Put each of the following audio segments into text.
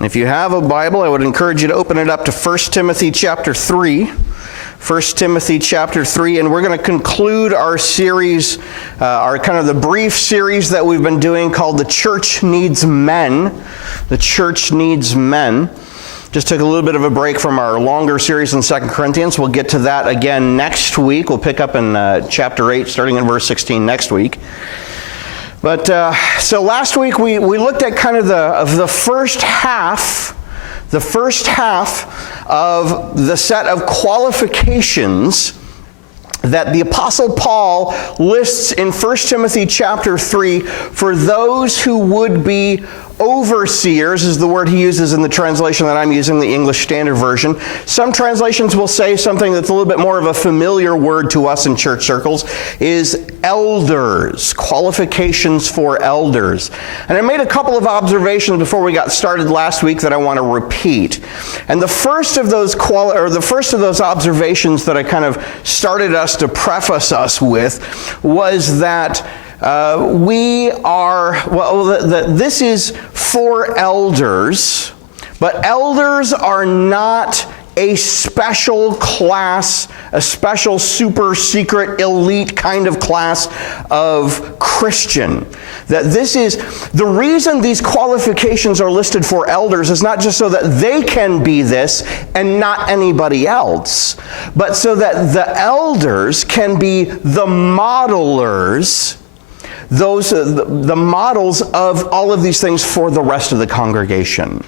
If you have a Bible, I would encourage you to open it up to 1 Timothy chapter 3. 1 Timothy chapter 3, and we're going to conclude our series, our kind of the brief series that we've been doing called The Church Needs Men. The Church Needs Men. Just took a little bit of a break from our longer series in 2 Corinthians. We'll get to that again next week. We'll pick up in chapter 8, starting in verse 16 next week. But so last week we looked at kind of the first half of the set of qualifications that the Apostle Paul lists in 1 Timothy chapter 3 for those who would be overseers, is the word he uses in the translation that I'm using, the English Standard Version. Some translations will say something that's a little bit more of a familiar word to us in church circles, is elders, qualifications for elders. And I made a couple of observations before we got started last week that I want to repeat. And the first of those observations that I kind of started us to preface us with was that this is for elders, but elders are not a special class, a special super secret elite kind of class of Christian. That this is, the reason these qualifications are listed for elders is not just so that they can be this and not anybody else, but so that the elders can be the modelers, the models of all of these things for the rest of the congregation.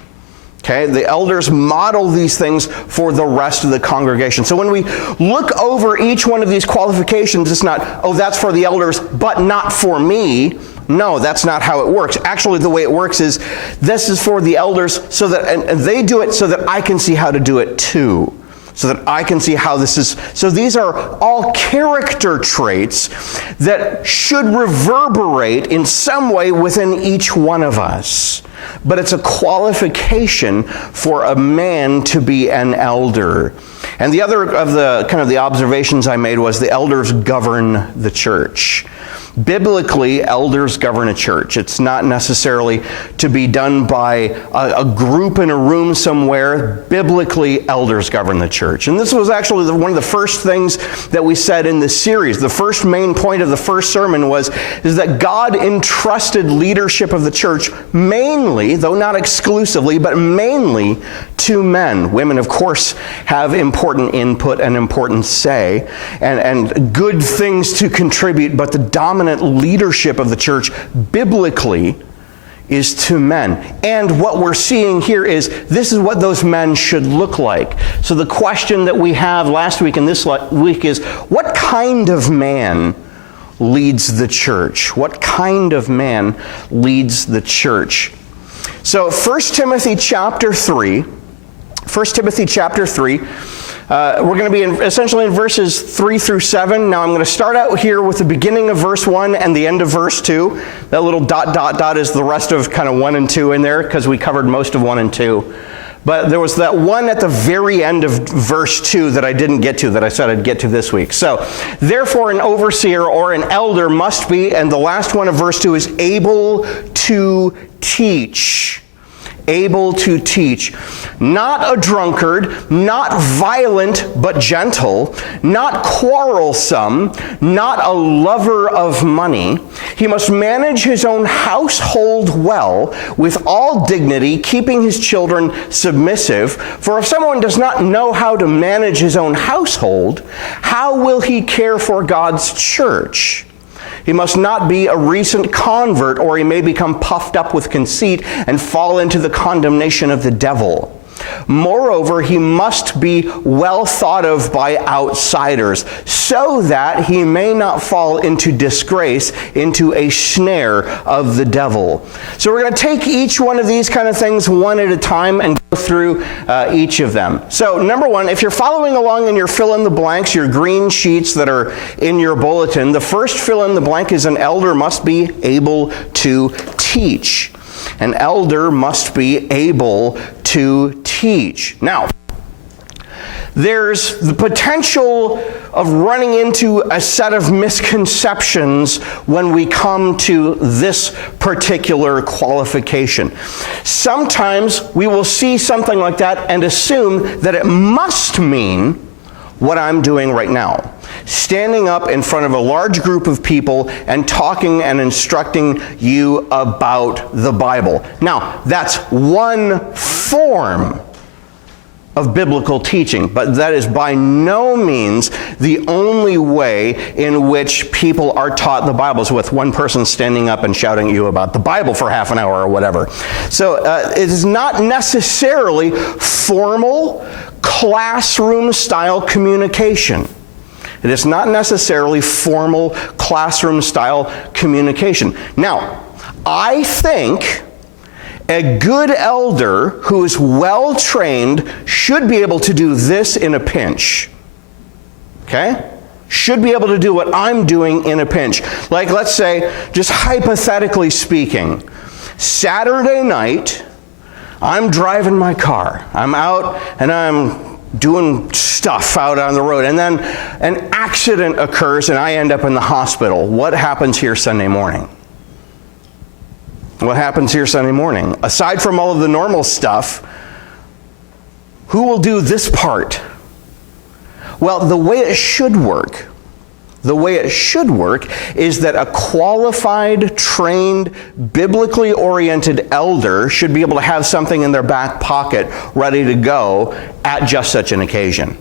Okay, the elders model these things for the rest of the congregation. So when we look over each one of these qualifications, it's not, oh, that's for the elders, but not for me. No, that's not how it works. Actually, the way it works is, this is for the elders so that, and they do it so that I can see how to do it too. So that I can see how this is. So these are all character traits that should reverberate in some way within each one of us. But it's a qualification for a man to be an elder. And the other of the kind of the observations I made was the elders govern the church. Biblically, elders govern a church. It's not necessarily to be done by a group in a room somewhere. Biblically, elders govern the church. And this was actually one of the first things that we said in this series. The first main point of the first sermon is that God entrusted leadership of the church mainly, though not exclusively, but mainly to men. Women, of course, have important input and important say and good things to contribute, but the dominant leadership of the church biblically is to men. And what we're seeing here is this is what those men should look like. So the question that we have last week and this week is, what kind of man leads the church? What kind of man leads the church? So 1 Timothy chapter 3, we're going to be essentially in verses 3 through 7. Now I'm going to start out here with the beginning of verse 1 and the end of verse 2. That little ... is the rest of kind of 1 and 2 in there, because we covered most of 1 and 2. But there was that one at the very end of verse 2 that I didn't get to, that I said I'd get to this week. So, therefore an overseer or an elder must be, and the last one of verse 2 is able to teach. Able to teach. Not a drunkard, not violent but gentle, not quarrelsome, not a lover of money. He must manage his own household well, with all dignity, keeping his children submissive. For if someone does not know how to manage his own household, how will he care for God's church? He must not be a recent convert, or he may become puffed up with conceit and fall into the condemnation of the devil. Moreover, he must be well thought of by outsiders, so that he may not fall into disgrace, into a snare of the devil. So we're going to take each one of these kind of things one at a time and go through each of them. So number one, if you're following along in your fill in the blanks, your green sheets that are in your bulletin, the first fill in the blank is an elder must be able to teach. An elder must be able to teach. Now, there's the potential of running into a set of misconceptions when we come to this particular qualification. Sometimes we will see something like that and assume that it must mean what I'm doing right now. Standing up in front of a large group of people and talking and instructing you about the Bible. Now, that's one form of biblical teaching, but that is by no means the only way in which people are taught the Bible, is with one person standing up and shouting at you about the Bible for half an hour or whatever. So it is not necessarily formal classroom-style communication. It is not necessarily formal classroom-style communication. Now, I think a good elder who is well trained should be able to do this in a pinch. Okay? Should be able to do what I'm doing in a pinch. Like, let's say, just hypothetically speaking, Saturday night, I'm driving my car. I'm out and I'm doing stuff out on the road, and then an accident occurs and I end up in the hospital. What happens here Sunday morning? What happens here Sunday morning? Aside from all of the normal stuff, who will do this part? Well, the way it should work is that a qualified, trained, biblically oriented elder should be able to have something in their back pocket ready to go at just such an occasion.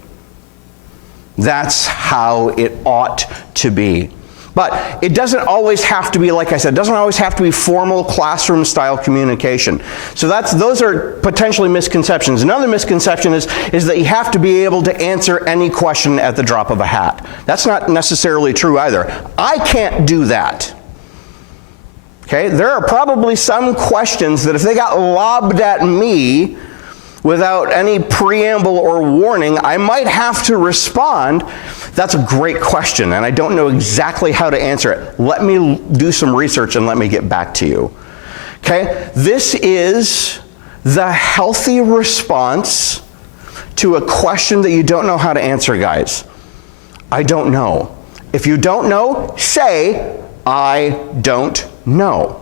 That's how it ought to be. But it doesn't always have to be, like I said, it doesn't always have to be formal classroom-style communication. So those are potentially misconceptions. Another misconception is that you have to be able to answer any question at the drop of a hat. That's not necessarily true either. I can't do that. Okay? There are probably some questions that if they got lobbed at me without any preamble or warning, I might have to respond. That's a great question, and I don't know exactly how to answer it. Let me do some research and let me get back to you. Okay? This is the healthy response to a question that you don't know how to answer, guys. I don't know. If you don't know, say, I don't know.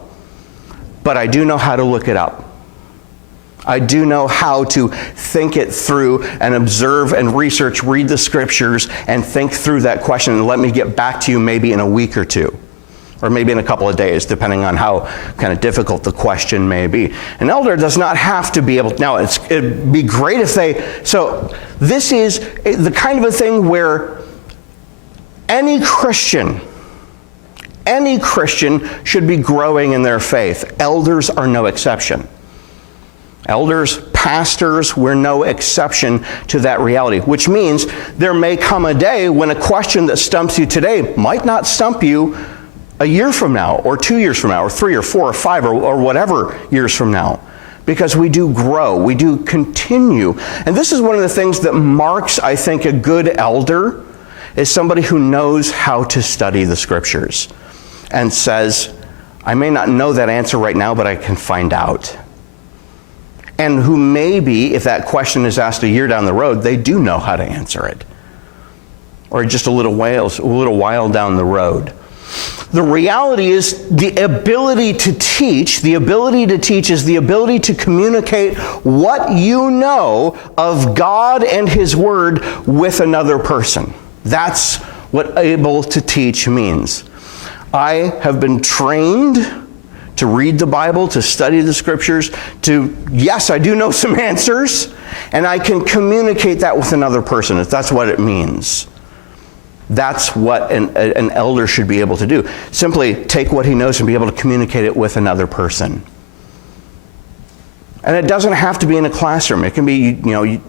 But I do know how to look it up. I do know how to think it through and observe and research, read the scriptures, and think through that question, and let me get back to you maybe in a week or two, or maybe in a couple of days, depending on how kind of difficult the question may be. An elder does not have to be able to, now it'd be great if so this is the kind of a thing where any Christian should be growing in their faith. Elders are no exception. Elders, pastors, we're no exception to that reality, which means there may come a day when a question that stumps you today might not stump you a year from now, or 2 years from now, or 3 or 4 or 5 or whatever years from now, because we do grow, we do continue. And this is one of the things that marks, I think, a good elder, is somebody who knows how to study the scriptures and says, I may not know that answer right now, but I can find out. And who maybe, if that question is asked a year down the road, they do know how to answer it. Or just a little while down the road. The reality is the ability to teach is the ability to communicate what you know of God and His Word with another person. That's what able to teach means. I have been trained to read the Bible, to study the scriptures, yes, I do know some answers, and I can communicate that with another person, if that's what it means. That's what an elder should be able to do. Simply take what he knows and be able to communicate it with another person. And it doesn't have to be in a classroom. It can be,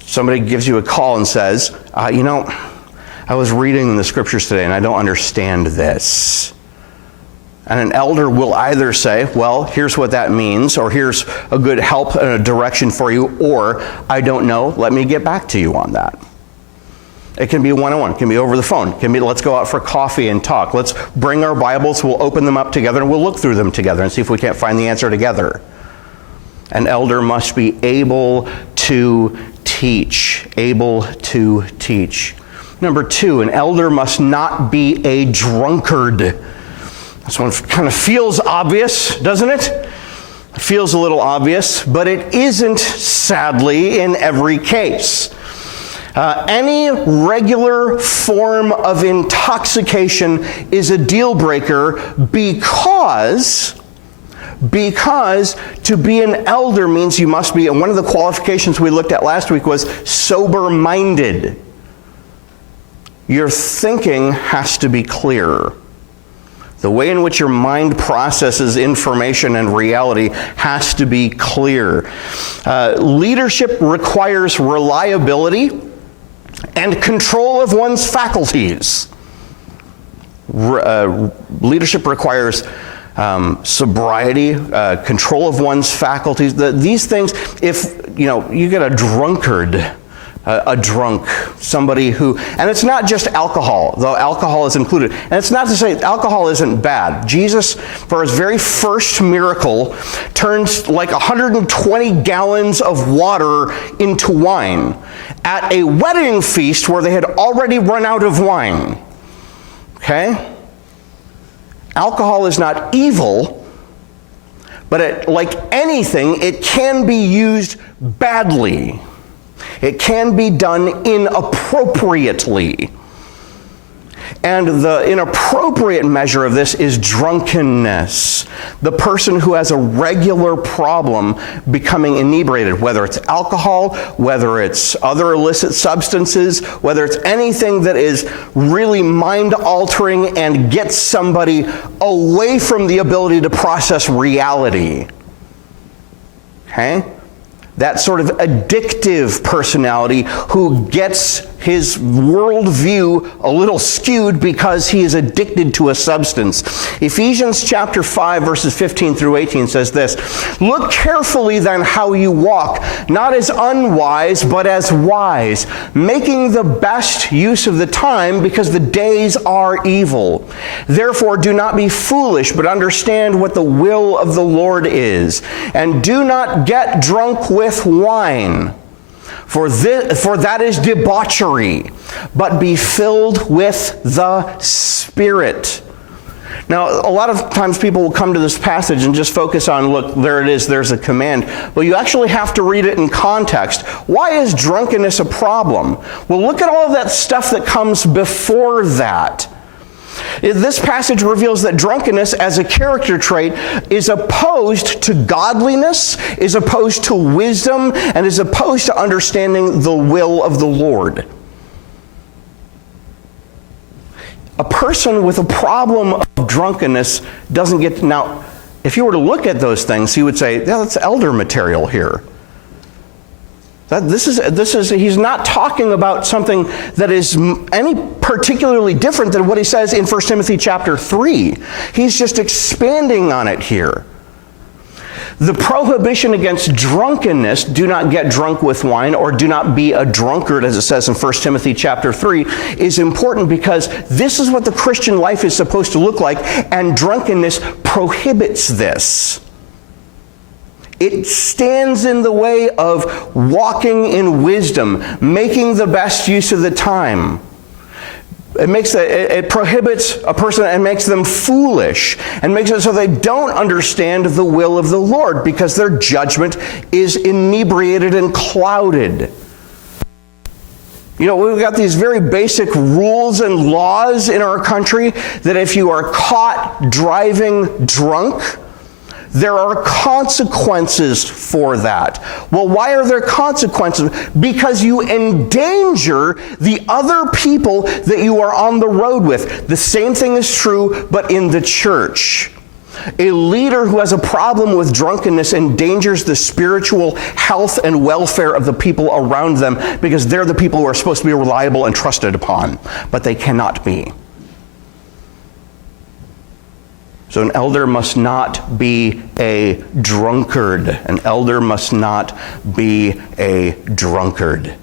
somebody gives you a call and says, I was reading the scriptures today and I don't understand this. And an elder will either say, well, here's what that means, or here's a good help and a direction for you, or I don't know, let me get back to you on that. It can be one-on-one, it can be over the phone, it can be let's go out for coffee and talk. Let's bring our Bibles, we'll open them up together and we'll look through them together and see if we can't find the answer together. An elder must be able to teach teach. Able to teach. Number 2, an elder must not be a drunkard. This one kind of feels obvious, doesn't it? It feels a little obvious, but it isn't, sadly, in every case. Any regular form of intoxication is a deal breaker because to be an elder means you must be, and one of the qualifications we looked at last week was sober-minded. Your thinking has to be clear. The way in which your mind processes information and reality has to be clear. Leadership requires reliability and control of one's faculties. Leadership requires sobriety, control of one's faculties. These things, if you get a drunkard, a drunk, somebody who, and it's not just alcohol, though alcohol is included. And it's not to say alcohol isn't bad. Jesus, for his very first miracle, turns like 120 gallons of water into wine at a wedding feast where they had already run out of wine. Okay? Alcohol is not evil, but like anything, it can be used badly. It can be done inappropriately. And the inappropriate measure of this is drunkenness. The person who has a regular problem becoming inebriated, whether it's alcohol, whether it's other illicit substances, whether it's anything that is really mind-altering and gets somebody away from the ability to process reality. Okay? That sort of addictive personality who gets his worldview a little skewed because he is addicted to a substance. Ephesians chapter 5 verses 15 through 18 says this, "Look carefully then how you walk, not as unwise, but as wise, making the best use of the time because the days are evil. Therefore do not be foolish, but understand what the will of the Lord is. And do not get drunk with wine, for that is debauchery, but be filled with the Spirit." Now, a lot of times people will come to this passage and just focus on, look, there it is, there's a command. But you actually have to read it in context. Why is drunkenness a problem? Well, look at all of that stuff that comes before that. This passage reveals that drunkenness as a character trait is opposed to godliness, is opposed to wisdom, and is opposed to understanding the will of the Lord. A person with a problem of drunkenness doesn't get to, now, if you were to look at those things, you would say, yeah, that's elder material here. He's not talking about something that is any particularly different than what he says in 1 Timothy chapter 3. He's just expanding on it here. The prohibition against drunkenness, do not get drunk with wine, or do not be a drunkard, as it says in 1 Timothy chapter 3, is important because this is what the Christian life is supposed to look like, and drunkenness prohibits this. It stands in the way of walking in wisdom, making the best use of the time. It prohibits a person and makes them foolish, and makes it so they don't understand the will of the Lord because their judgment is inebriated and clouded. We've got these very basic rules and laws in our country that if you are caught driving drunk, there are consequences for that. Well, why are there consequences? Because you endanger the other people that you are on the road with. The same thing is true, but in the church. A leader who has a problem with drunkenness endangers the spiritual health and welfare of the people around them because they're the people who are supposed to be reliable and trusted upon, but they cannot be. So an elder must not be a drunkard. An elder must not be a drunkard.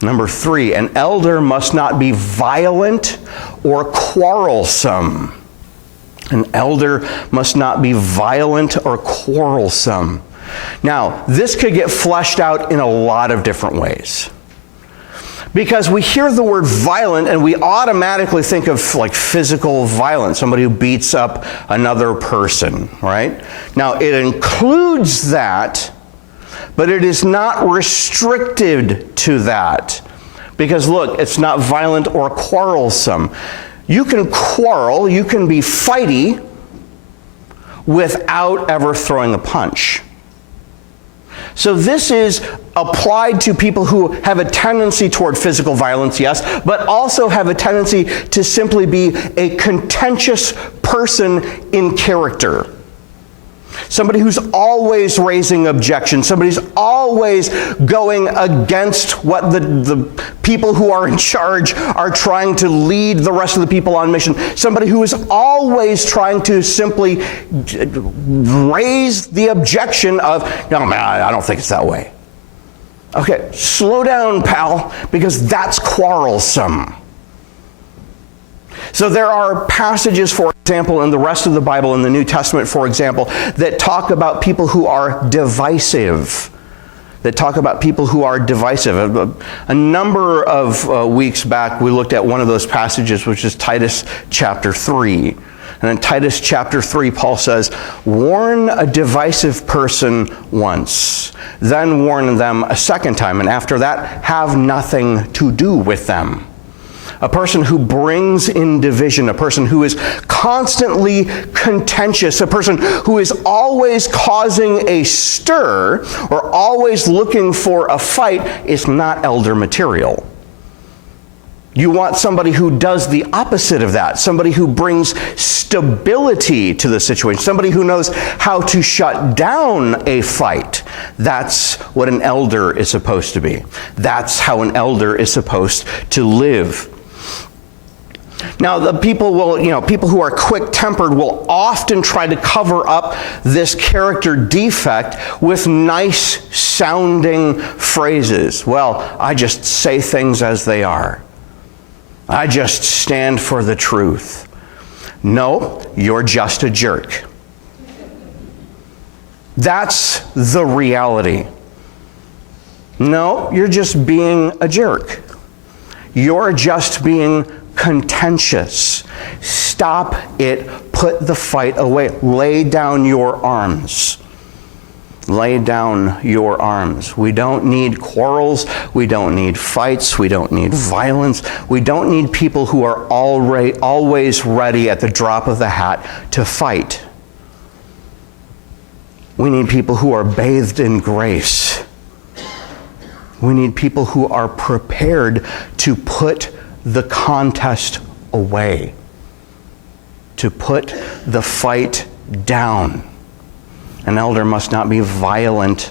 Number 3, an elder must not be violent or quarrelsome. An elder must not be violent or quarrelsome. Now, this could get fleshed out in a lot of different ways. Because we hear the word violent and we automatically think of like physical violence, somebody who beats up another person, right? Now, it includes that, but it is not restricted to that. Because look, it's not violent or quarrelsome. You can quarrel, you can be fighty without ever throwing a punch. So this is applied to people who have a tendency toward physical violence, yes, but also have a tendency to simply be a contentious person in character. Somebody who's always raising objections, somebody who's always going against what the people who are in charge are trying to lead the rest of the people on mission. Somebody who is always trying to simply raise the objection of, no, man, I don't think it's that way. Okay, slow down, pal, because that's quarrelsome. So there are passages, for example, in the rest of the Bible, in the New Testament, for example, that talk about people who are divisive. A number of weeks back, we looked at one of those passages, which is Titus chapter 3. And in Titus chapter 3, Paul says, warn a divisive person once, then warn them a second time, and after that, have nothing to do with them. A person who brings in division, a person who is constantly contentious, a person who is always causing a stir or always looking for a fight is not elder material. You want somebody who does the opposite of that, somebody who brings stability to the situation, somebody who knows how to shut down a fight. That's what an elder is supposed to be. That's how an elder is supposed to live. Now, the people who are quick-tempered will often try to cover up this character defect with nice-sounding phrases. Well, I just say things as they are. I just stand for the truth. No, you're just a jerk. That's the reality. No, you're just being a jerk. You're just being contentious. Stop it. Put the fight away. Lay down your arms. Lay down your arms. We don't need quarrels. We don't need fights. We don't need violence. We don't need people who are always ready at the drop of the hat to fight. We need people who are bathed in grace. We need people who are prepared to put the contest away, to put the fight down. An elder must not be violent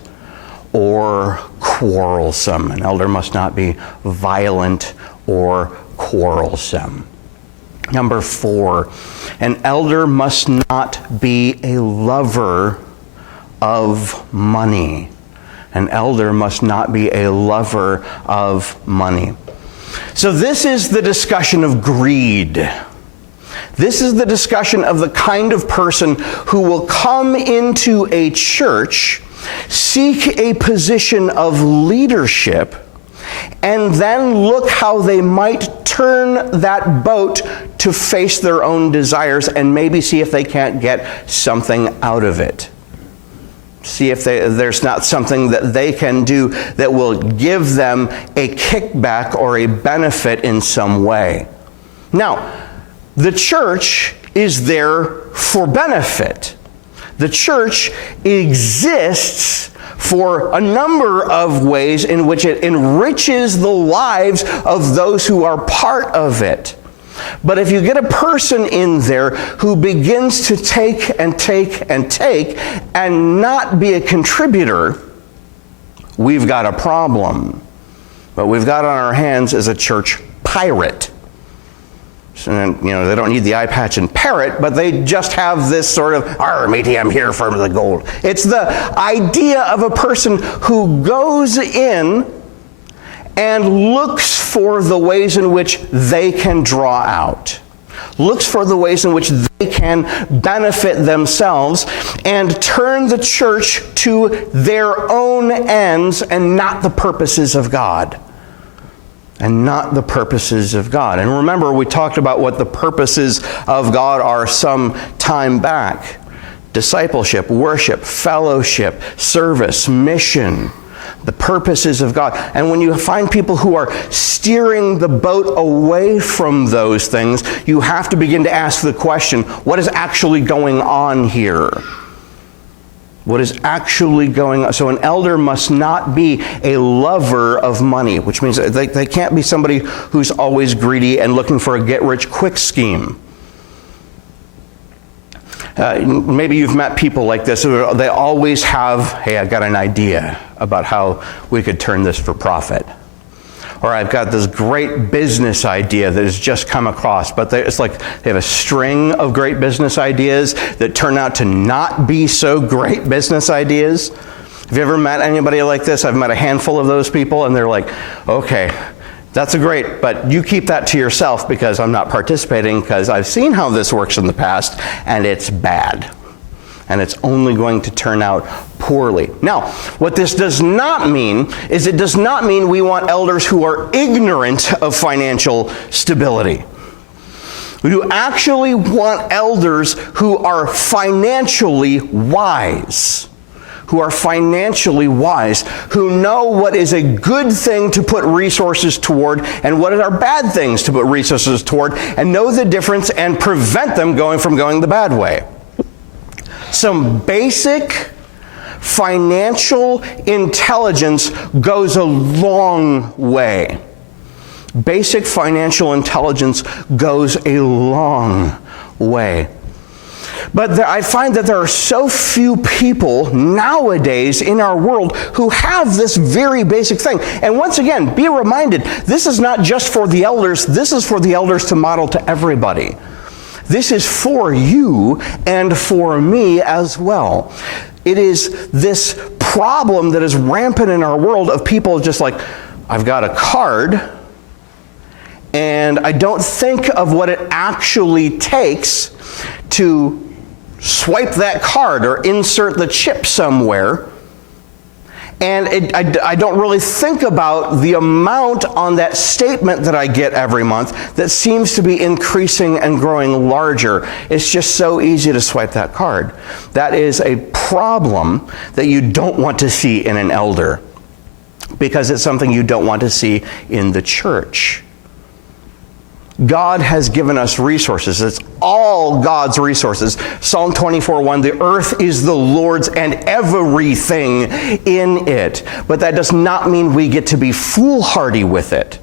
or quarrelsome. An elder must not be violent or quarrelsome. Number 4, an elder must not be a lover of money. An elder must not be a lover of money. So this is the discussion of greed. This is the discussion of the kind of person who will come into a church, seek a position of leadership, and then look how they might turn that boat to face their own desires and maybe see if they can't get something out of it. See if there's not something that they can do that will give them a kickback or a benefit in some way. Now, the church is there for benefit. The church exists for a number of ways in which it enriches the lives of those who are part of it. But if you get a person in there who begins to take and take and take and not be a contributor, we've got a problem. What we've got on our hands is a church pirate. And, they don't need the eye patch and parrot, but they just have this sort of, matey, I'm here for the gold. It's the idea of a person who goes in and looks for the ways in which they can draw out. looks for the ways in which they can benefit themselves and turn the church to their own ends and not the purposes of God. And not the purposes of God. And remember, we talked about what the purposes of God are some time back. Discipleship, worship, fellowship, service, mission. The purposes of God. And when you find people who are steering the boat away from those things, you have to begin to ask the question, what is actually going on here? What is actually going on? So an elder must not be a lover of money, which means they can't be somebody who's always greedy and looking for a get-rich-quick scheme. Maybe you've met people like this. They always have, hey, I've got an idea about how we could turn this for profit. Or I've got this great business idea that has just come across. But it's like they have a string of great business ideas that turn out to not be so great business ideas. Have you ever met anybody like this? I've met a handful of those people, and they're like, okay, that's great, but you keep that to yourself because I'm not participating because I've seen how this works in the past, and it's bad. And it's only going to turn out poorly. Now, what this does not mean is it does not mean we want elders who are ignorant of financial stability. We do actually want elders who are financially wise. Who are financially wise, who know what is a good thing to put resources toward and what are bad things to put resources toward, and know the difference and prevent them from going the bad way. Some basic financial intelligence goes a long way. Basic financial intelligence goes a long way. But I find that there are so few people nowadays in our world who have this very basic thing. And once again, be reminded, this is not just for the elders, this is for the elders to model to everybody. This is for you and for me as well. It is this problem that is rampant in our world of people just like, I've got a card, and I don't think of what it actually takes to swipe that card or insert the chip somewhere. And I don't really think about the amount on that statement that I get every month that seems to be increasing and growing larger. It's just so easy to swipe that card. That is a problem that you don't want to see in an elder, because it's something you don't want to see in the church. God has given us resources. It's all God's resources. Psalm 24:1, the earth is the Lord's and everything in it. But that does not mean we get to be foolhardy with it.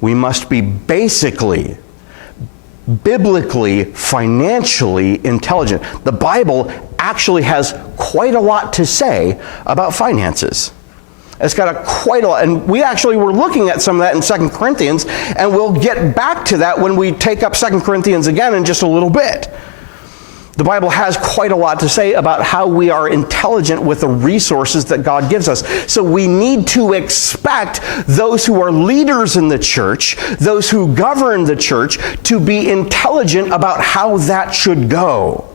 We must be basically, biblically, financially intelligent. The Bible actually has quite a lot to say about finances. It's got quite a lot, and we actually were looking at some of that in 2 Corinthians, and we'll get back to that when we take up 2 Corinthians again in just a little bit. The Bible has quite a lot to say about how we are intelligent with the resources that God gives us. So we need to expect those who are leaders in the church, those who govern the church, to be intelligent about how that should go.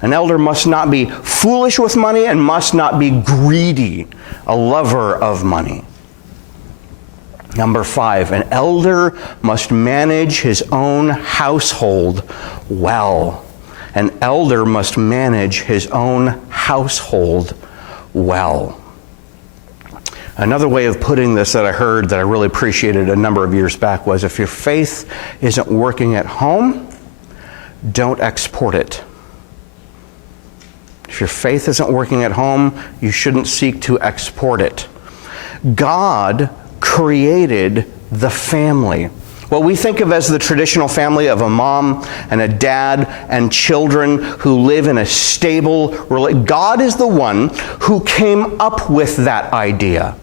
An elder must not be foolish with money and must not be greedy, a lover of money. Number 5, an elder must manage his own household well. An elder must manage his own household well. Another way of putting this that I heard that I really appreciated a number of years back was, if your faith isn't working at home, don't export it. If your faith isn't working at home, you shouldn't seek to export it. God created the family. What we think of as the traditional family of a mom and a dad and children who live in a stable relationship. God is the one who came up with that idea.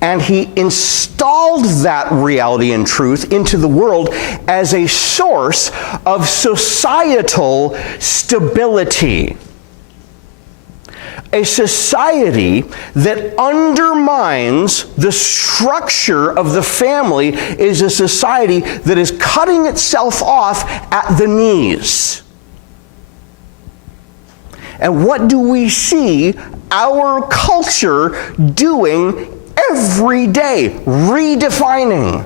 And he installed that reality and truth into the world as a source of societal stability. A society that undermines the structure of the family is a society that is cutting itself off at the knees. And what do we see our culture doing every day? Redefining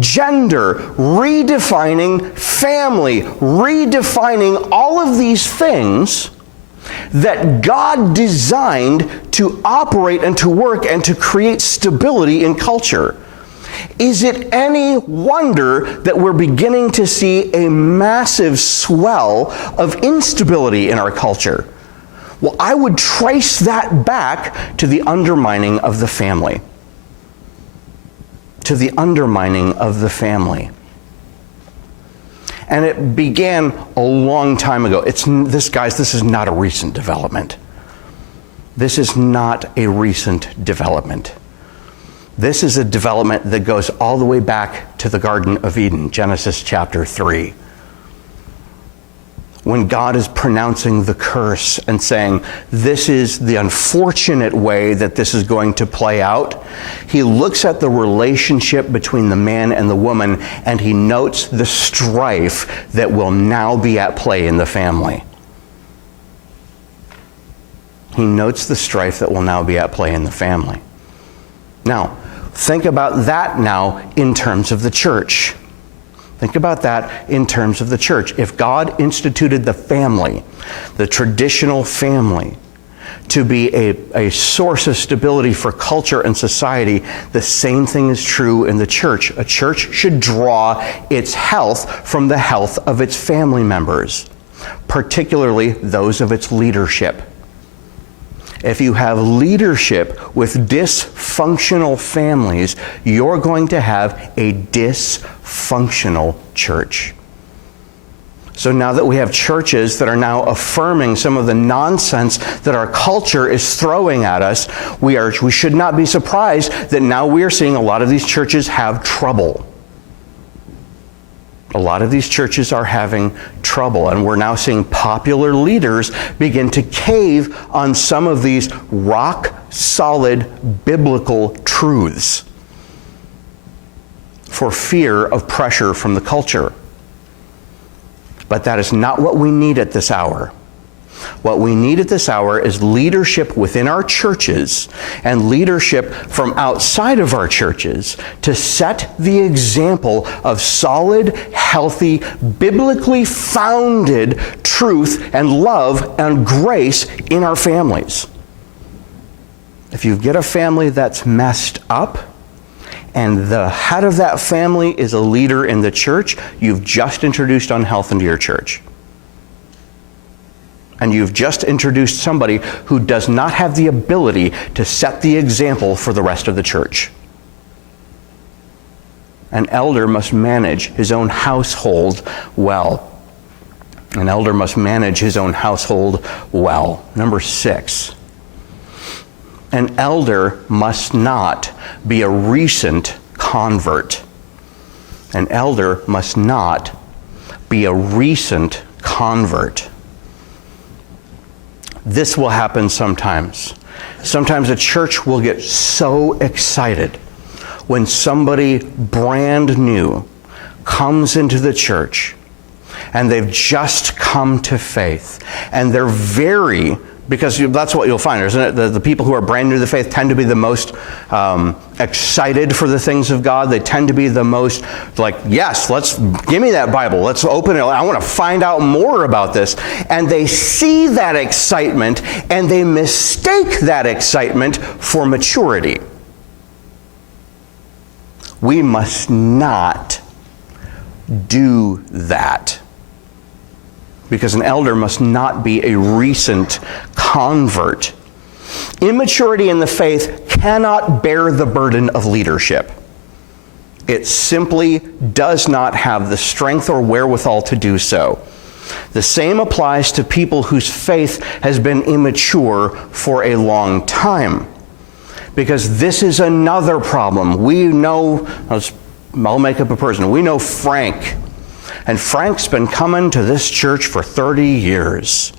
gender, redefining family, redefining all of these things that God designed to operate and to work and to create stability in culture. Is it any wonder that we're beginning to see a massive swell of instability in our culture? Well, I would trace that back to the undermining of the family. To the undermining of the family. And it began a long time ago. This is not a recent development. This is not a recent development. This is a development that goes all the way back to the Garden of Eden, Genesis chapter 3. When God is pronouncing the curse and saying, this is the unfortunate way that this is going to play out, he looks at the relationship between the man and the woman, and he notes the strife that will now be at play in the family. He notes the strife that will now be at play in the family. Now, think about that now in terms of the church. Think about that in terms of the church. If God instituted the family, the traditional family, to be a source of stability for culture and society, the same thing is true in the church. A church should draw its health from the health of its family members, particularly those of its leadership. If you have leadership with dysfunctional families, you're going to have a dysfunctional church. So now that we have churches that are now affirming some of the nonsense that our culture is throwing at us, we should not be surprised that now we are seeing a lot of these churches have trouble. A lot of these churches are having trouble, and we're now seeing popular leaders begin to cave on some of these rock-solid biblical truths for fear of pressure from the culture. But that is not what we need at this hour. What we need at this hour is leadership within our churches and leadership from outside of our churches to set the example of solid, healthy, biblically founded truth and love and grace in our families. If you get a family that's messed up, and the head of that family is a leader in the church, you've just introduced unhealth into your church. And you've just introduced somebody who does not have the ability to set the example for the rest of the church. An elder must manage his own household well. An elder must manage his own household well. Number 6. An elder must not be a recent convert. An elder must not be a recent convert. This will happen sometimes. Sometimes a church will get so excited when somebody brand new comes into the church and they've just come to faith and they're because that's what you'll find, isn't it? The people who are brand new to the faith tend to be the most excited for the things of God. They tend to be the most like, yes, give me that Bible. Let's open it. I want to find out more about this. And they see that excitement and they mistake that excitement for maturity. We must not do that. Because an elder must not be a recent convert. Immaturity in the faith cannot bear the burden of leadership. It simply does not have the strength or wherewithal to do so. The same applies to people whose faith has been immature for a long time. Because this is another problem. We know, I'll make up a person. We know Frank. And Frank's been coming to this church for 30 years.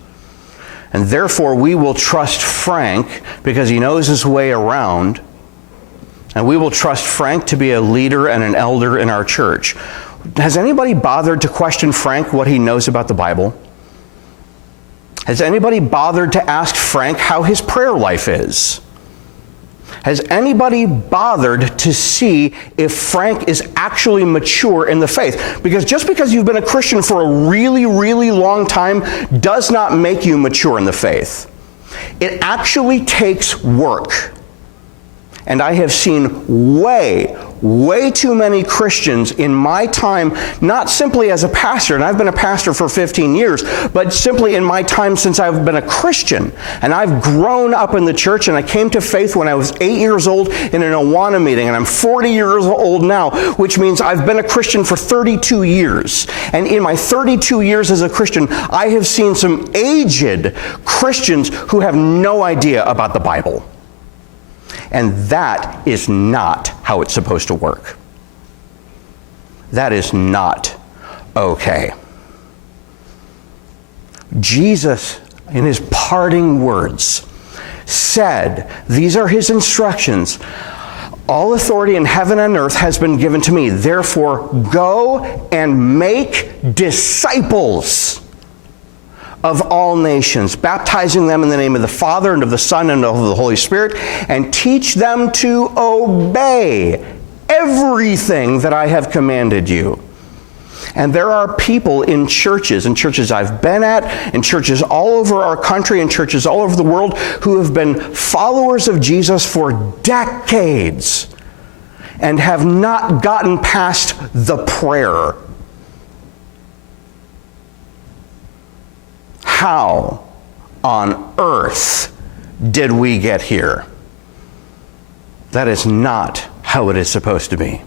And therefore, we will trust Frank because he knows his way around. And we will trust Frank to be a leader and an elder in our church. Has anybody bothered to question Frank what he knows about the Bible? Has anybody bothered to ask Frank how his prayer life is? Has anybody bothered to see if Frank is actually mature in the faith? Because just because you've been a Christian for a really, really long time does not make you mature in the faith. It actually takes work. And I have seen way too many Christians in my time, not simply as a pastor, and I've been a pastor for 15 years, but simply in my time since I've been a Christian. And I've grown up in the church, and I came to faith when I was 8 years old in an Awana meeting, and I'm 40 years old now, which means I've been a Christian for 32 years. And in my 32 years as a Christian, I have seen some aged Christians who have no idea about the Bible. And that is not how it's supposed to work. That is not okay. Jesus, in his parting words, said, these are his instructions. All authority in heaven and earth has been given to me. Therefore, go and make disciples of all nations, baptizing them in the name of the Father and of the Son and of the Holy Spirit, and teach them to obey everything that I have commanded you. And there are people in churches I've been at, in churches all over our country, in churches all over the world, who have been followers of Jesus for decades and have not gotten past the prayer. How on earth did we get here? That is not how it is supposed to be.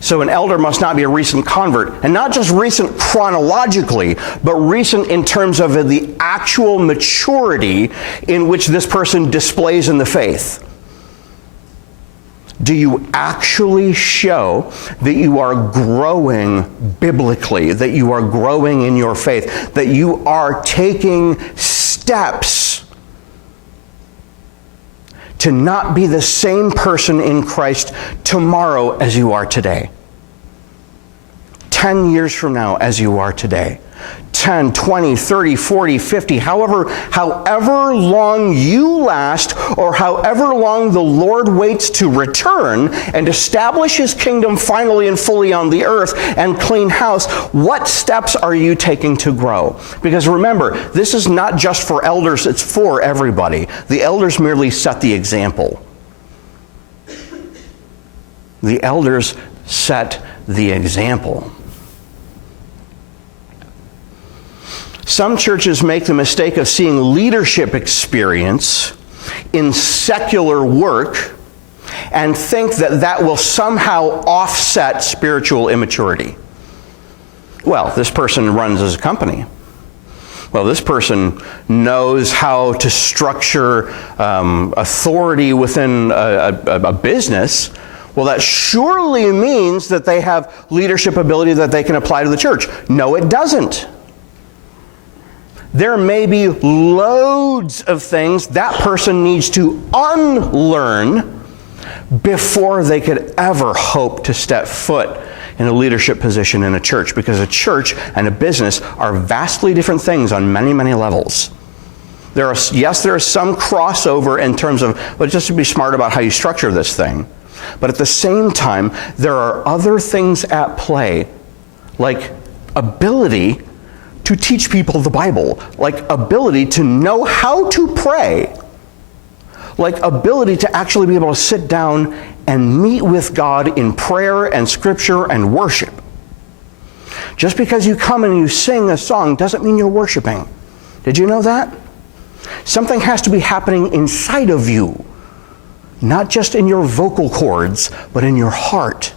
So an elder must not be a recent convert, and not just recent chronologically, but recent in terms of the actual maturity in which this person displays in the faith. Do you actually show that you are growing biblically, that you are growing in your faith, that you are taking steps to not be the same person in Christ tomorrow as you are today? 10 years from now as you are today. 10, 20, 30, 40, 50, however long you last, or however long the Lord waits to return and establish his kingdom finally and fully on the earth and clean house, what steps are you taking to grow? Because remember, this is not just for elders, it's for everybody. The elders merely set the example. The elders set the example. Some churches make the mistake of seeing leadership experience in secular work and think that that will somehow offset spiritual immaturity. Well, this person runs as a company. Well, this person knows how to structure authority within a business. Well, that surely means that they have leadership ability that they can apply to the church. No, it doesn't. There may be loads of things that person needs to unlearn before they could ever hope to step foot in a leadership position in a church, because a church and a business are vastly different things on many, many levels. There is some crossover in terms of, but just to be smart about how you structure this thing. But at the same time, there are other things at play, like ability to teach people the Bible, like ability to know how to pray, like ability to actually be able to sit down and meet with God in prayer and scripture and worship. Just because you come and you sing a song doesn't mean you're worshiping. Did you know that? Something has to be happening inside of you, not just in your vocal cords, but in your heart.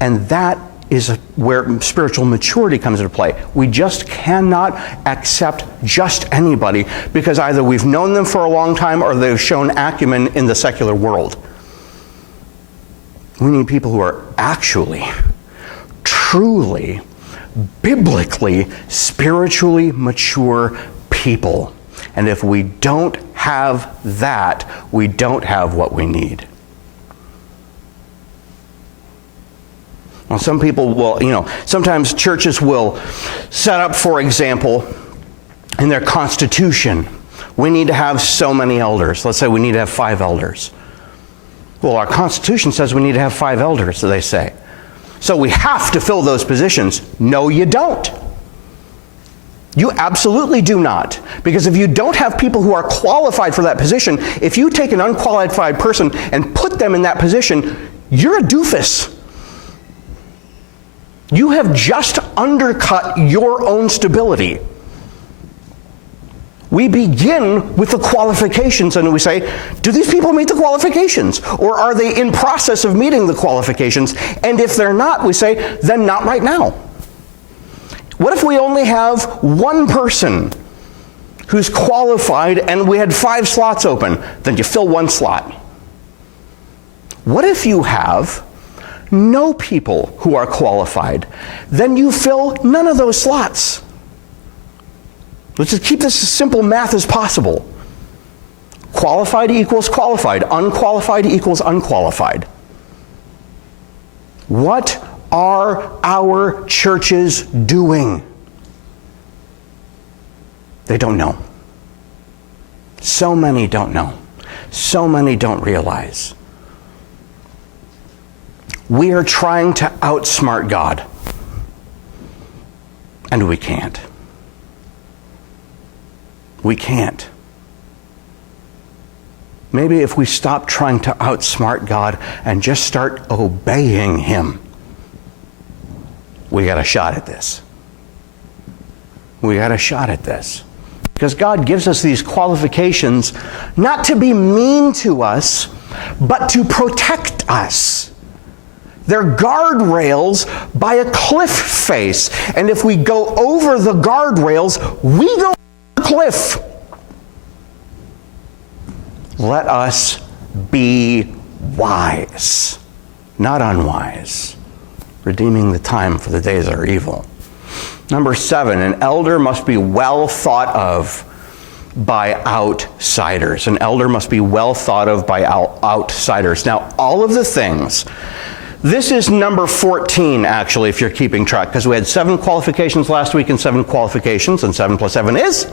And that is where spiritual maturity comes into play. We just cannot accept just anybody because either we've known them for a long time or they've shown acumen in the secular world. We need people who are actually, truly biblically, spiritually mature people. And if we don't have that, we don't have what we need. Well, some people will, sometimes churches will set up, for example, in their constitution, we need to have so many elders. Let's say we need to have 5 elders. Well, our Constitution says we need to have 5 elders, so they say. So we have to fill those positions. No, you don't. You absolutely do not. Because if you don't have people who are qualified for that position, if you take an unqualified person and put them in that position, you're a doofus. You have just undercut your own stability. We begin with the qualifications and we say, do these people meet the qualifications? Or are they in process of meeting the qualifications? And if they're not, we say, then not right now. What if we only have one person who's qualified and we had 5 slots open? Then you fill 1 slot. What if you have no people who are qualified? Then you fill none of those slots. Let's just keep this as simple math as possible. Qualified equals qualified. Unqualified equals unqualified. What are our churches doing? They don't know. So many don't know. So many don't realize. We are trying to outsmart God. And we can't. We can't. Maybe if we stop trying to outsmart God and just start obeying Him, we got a shot at this. We got a shot at this. Because God gives us these qualifications not to be mean to us, but to protect us. They're guardrails by a cliff face. And if we go over the guardrails, we go over the cliff. Let us be wise, not unwise, redeeming the time for the days are evil. Number 7, an elder must be well thought of by outsiders. An elder must be well thought of by outsiders. Now, all of the things, this is number 14, actually, if you're keeping track, because we had 7 qualifications last week and 7 qualifications, and 7 plus 7 is?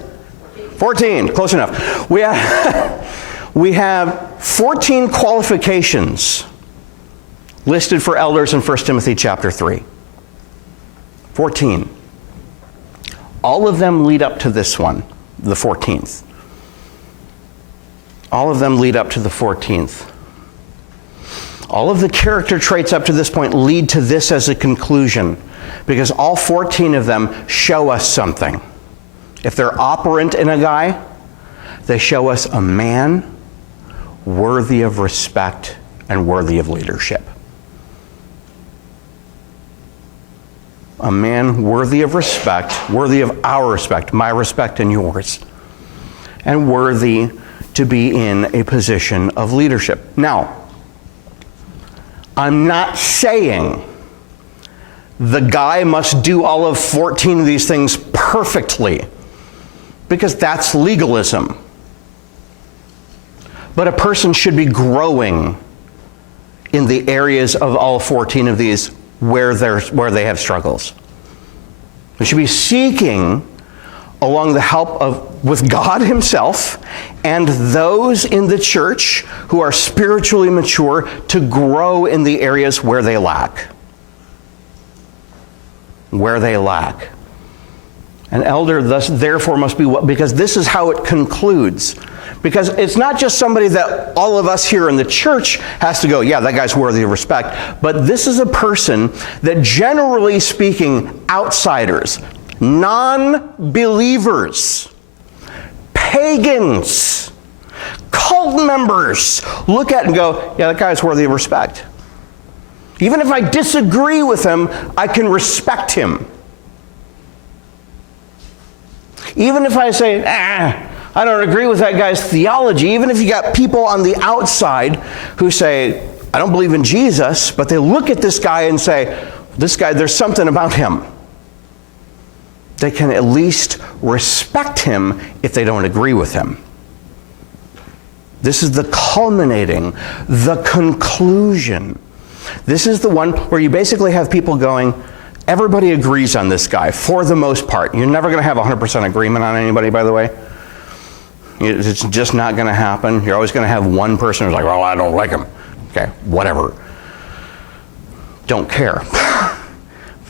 14. Close enough. We have 14 qualifications listed for elders in 1 Timothy chapter 3. 14. All of them lead up to this one, the 14th. All of them lead up to the 14th. All of the character traits up to this point lead to this as a conclusion, because all 14 of them show us something. If they're operant in a guy, they show us a man worthy of respect and worthy of leadership. A man worthy of respect, worthy of our respect, my respect and yours, and worthy to be in a position of leadership. Now, I'm not saying the guy must do all of 14 of these things perfectly, because that's legalism. But a person should be growing in the areas of all 14 of these where they have struggles. They should be seeking along the help with God Himself and those in the church who are spiritually mature to grow in the areas where they lack. Where they lack. An elder thus therefore must be, because this is how it concludes. Because it's not just somebody that all of us here in the church has to go, yeah, that guy's worthy of respect. But this is a person that, generally speaking, outsiders, non-believers, pagans, cult members look at and go, yeah, that guy's worthy of respect. Even if I disagree with him, I can respect him. Even if I say, I don't agree with that guy's theology, even if you got people on the outside who say, I don't believe in Jesus, but they look at this guy and say, this guy, there's something about him. they can at least respect him if they don't agree with him. This is the culminating, the conclusion. This is the one where you basically have people going, everybody agrees on this guy for the most part. You're never going to have 100% agreement on anybody, by the way. It's just not going to happen. You're always going to have one person who's like, well, I don't like him. Okay, whatever. Don't care.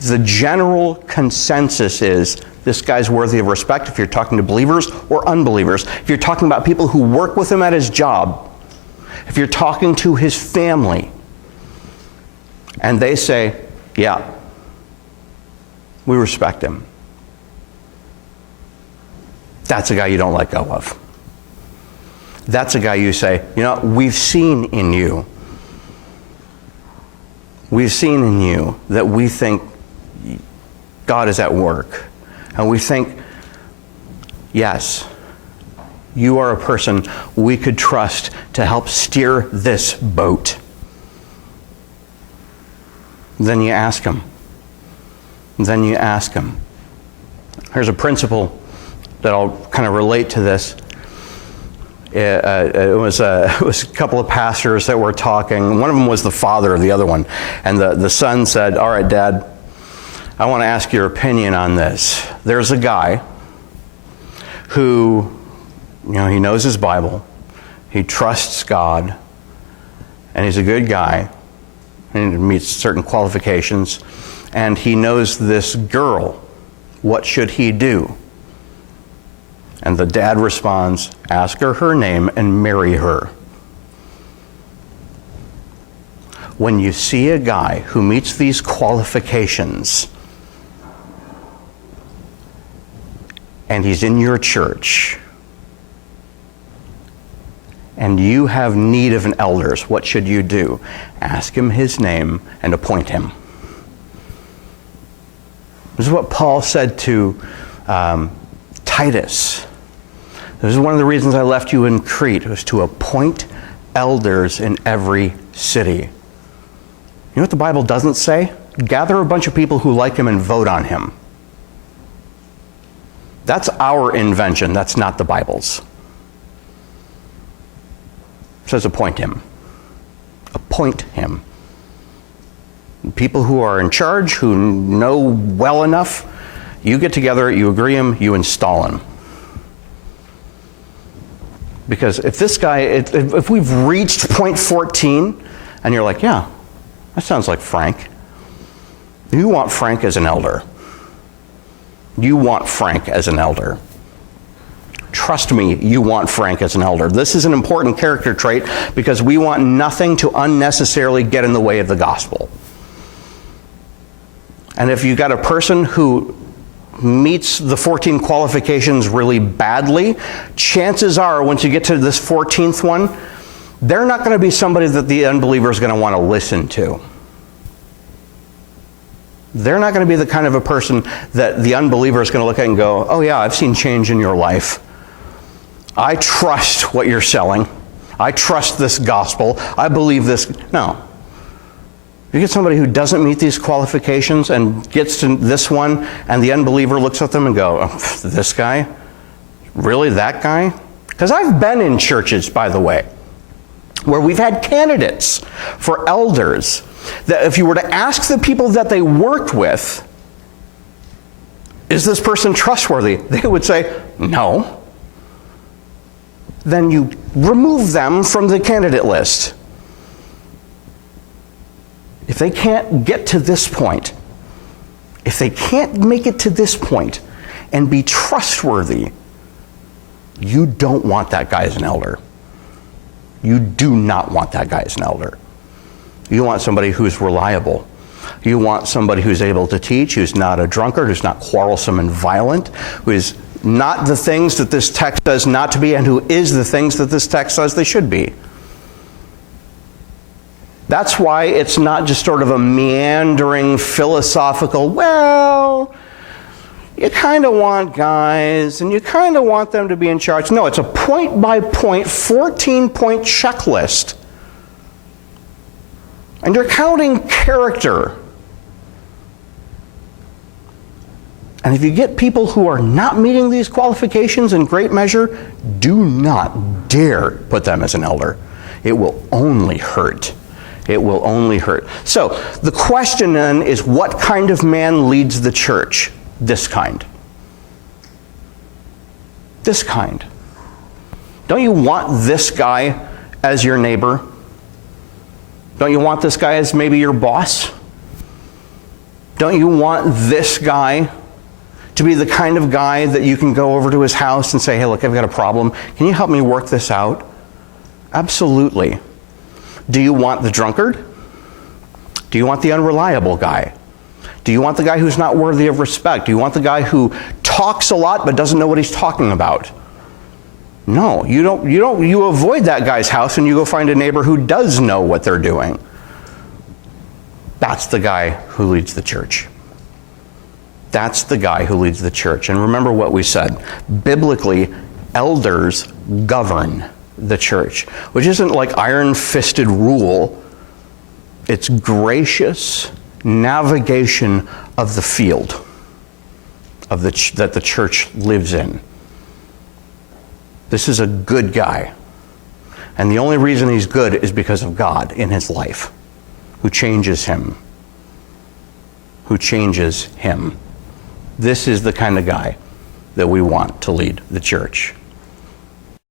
The general consensus is this guy's worthy of respect if you're talking to believers or unbelievers. If you're talking about people who work with him at his job, if you're talking to his family, and they say, yeah, we respect him. That's a guy you don't let go of. That's a guy you say, you know, we've seen in you. We've seen in you that we think God is at work. And we think, yes, you are a person we could trust to help steer this boat. Then you ask him. Then you ask him. Here's a principle that I'll kind of relate to this. It was a couple of pastors that were talking. One of them was the father of the other one. And the son said, all right, Dad, I want to ask your opinion on this. There's a guy who, you know, he knows his Bible, he trusts God, and he's a good guy, and he meets certain qualifications, and he knows this girl. What should he do? And the dad responds, ask her her name and marry her. When you see a guy who meets these qualifications, and he's in your church, and you have need of an elders, what should you do? Ask him his name and appoint him. This is what Paul said to Titus. This is one of the reasons I left you in Crete, was to appoint elders in every city. You know what the Bible doesn't say? Gather a bunch of people who like him and vote on him. That's our invention. That's not the Bible's. It says appoint him. Appoint him. People who are in charge, who know well enough, you get together, you agree him, you install him. Because if this guy, if we've reached point 14, and you're like, yeah, that sounds like Frank. You want Frank as an elder. You want Frank as an elder. Trust me, you want Frank as an elder. This is an important character trait because we want nothing to unnecessarily get in the way of the gospel. And if you got a person who meets the 14 qualifications really badly, chances are once you get to this 14th one, they're not going to be somebody that the unbeliever is going to want to listen to. They're not going to be the kind of a person that the unbeliever is going to look at and go, oh yeah, I've seen change in your life. I trust what you're selling. I trust this gospel. I believe this. No. You get somebody who doesn't meet these qualifications and gets to this one, and the unbeliever looks at them and go, oh, this guy? Really, that guy? Because I've been in churches, by the way, where we've had candidates for elders that if you were to ask the people that they worked with, is this person trustworthy? They would say, no. Then you remove them from the candidate list. If they can't get to this point, if they can't make it to this point and be trustworthy, you don't want that guy as an elder. You do not want that guy as an elder. You want somebody who's reliable. You want somebody who's able to teach, who's not a drunkard, who's not quarrelsome and violent, who is not the things that this text says not to be, and who is the things that this text says they should be. That's why it's not just sort of a meandering philosophical, well, you kind of want guys, and you kind of want them to be in charge. No, it's a point-by-point, 14-point checklist. And you're counting character. And if you get people who are not meeting these qualifications in great measure, do not dare put them as an elder. It will only hurt. It will only hurt. So the question then is, what kind of man leads the church? This kind. This kind. Don't you want this guy as your neighbor? Don't you want this guy as maybe your boss? Don't you want this guy to be the kind of guy that you can go over to his house and say, hey, look, I've got a problem. Can you help me work this out? Absolutely. Do you want the drunkard? Do you want the unreliable guy? Do you want the guy who's not worthy of respect? Do you want the guy who talks a lot but doesn't know what he's talking about? No, you don't. You avoid that guy's house and you go find a neighbor who does know what they're doing. That's the guy who leads the church. That's the guy who leads the church. And remember what we said. Biblically, elders govern the church, which isn't like iron-fisted rule. It's gracious navigation of the field that the church lives in. This is a good guy. And the only reason he's good is because of God in his life, who changes him. Who changes him. This is the kind of guy that we want to lead the church.